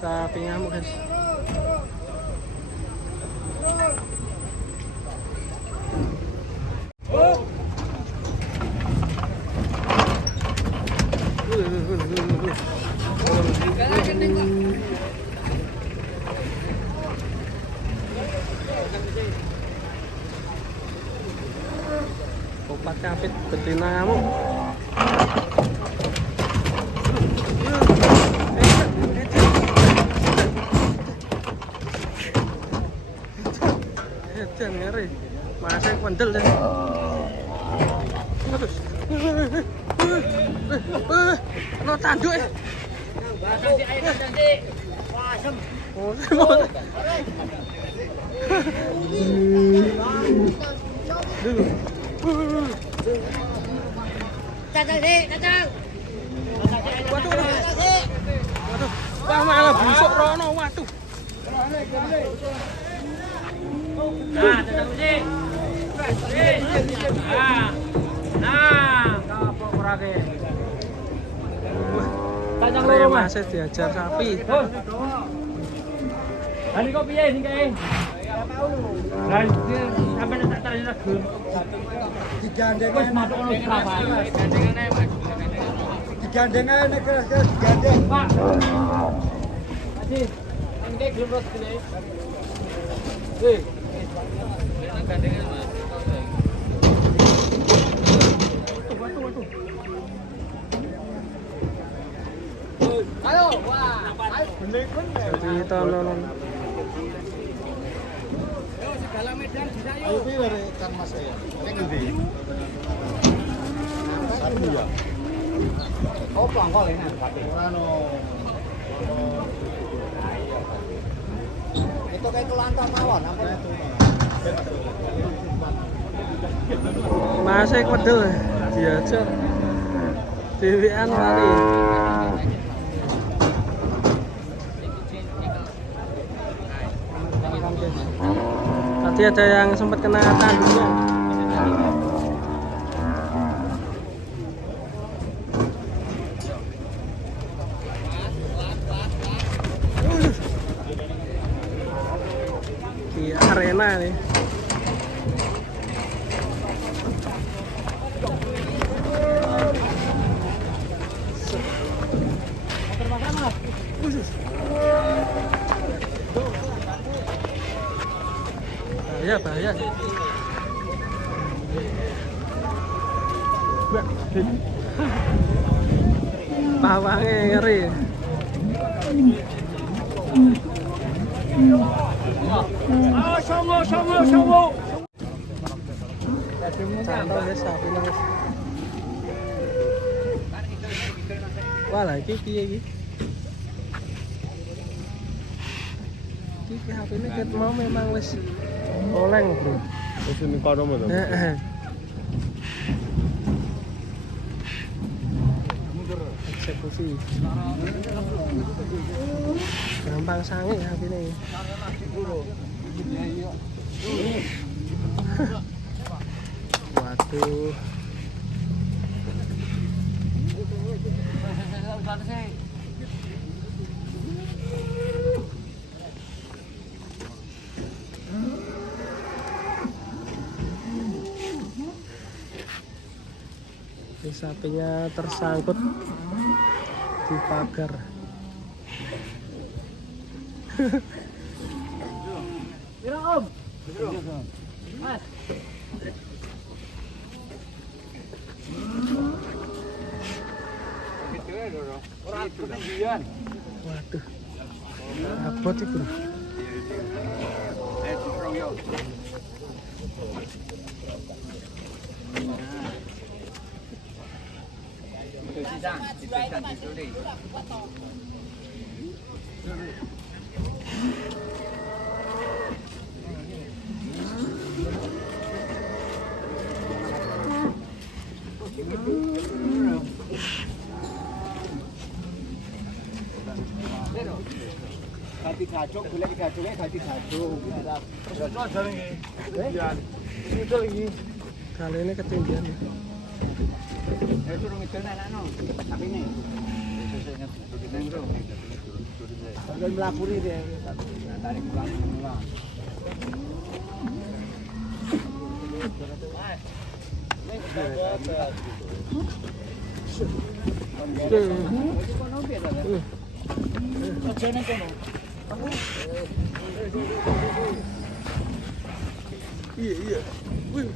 Sapi ngamuk guys. Opat kapit betina ngamuk. Edan ngeri. Masih kendel deh. Terus. Lo tanduk eh. Oh, dulu. Waduh. Wah, malah busuk rono, waduh. Nah, datang sih. Nah, kapok orangnya. Tajang loro masih diajar sapi. Lali kok piye sing kae? Lah sampe tak tarani lagi. Digandeng Wis matuk ono berapa? digandeng ae nek keras-keras digandeng. Pak. Aji, engke gelem terus kene. Hei. Gandengan Mas. Ayo, wah. Jadi tolong. Segala medan bisa Ayo yuk. piye kan Mas ya? Nek ngendi? Satu ya. Oh, plangkol ini pati. Ora no. Itu kayak kelantar mawon apa itu? Masih kedel diajar. Dewean kali. Tadi ada yang sempat kena tanduknya. Di arena nih. Bahaya. Pawangnya ngeri. Songo. Santai guys, sapi nang. Wah, lah iki piye iki? Iki HP ini ket mau memang wis oleng, Bro. Wis ning kono men. Heeh. Eksekusi. Gampang sange HP ini. Waduh. Ini sapinya tersangkut di pagar. Mira Om. Mas. Ora ketinggian. Waduh. Abot itu. Ganti gajok, golek gajoke ganti gajok. Terus aja iki. Itu iki. Kali ini ketinggian. Suruh ngidul anakno. Tapi ini. Dan melapuri dia. Tarik ke belakang. Iya. Wih.